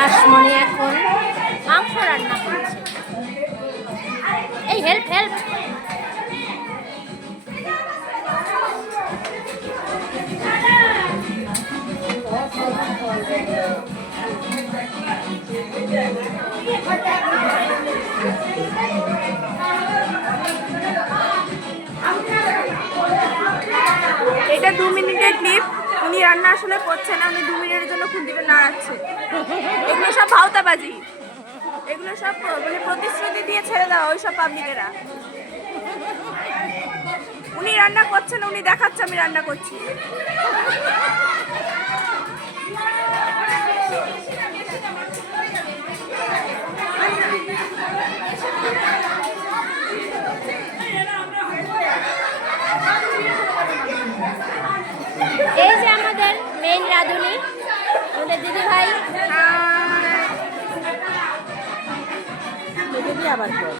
রাসমণি এখন মাংস রান্না করছে। এই হেল্প হেল্প। এটা 2 মিনিটের ক্লিপ। উনি রান্না আসলে করছে না, উনি 2 মিনিটের জন্য খুন্তিটা নাড়াচ্ছে। এগুলো সব ভাওতাবাজি, এগুলো সব মানে প্রতিশ্রুতি দিয়ে ছেড়ে দেওয়া ওই সব পাবলিকেরা। উনি রান্না করছে না, উনি দেখাচ্ছে আমি রান্না করছি। এই যে আমাদের মেইন রাঁধুনি, আমাদের দিদি ভাই। আবার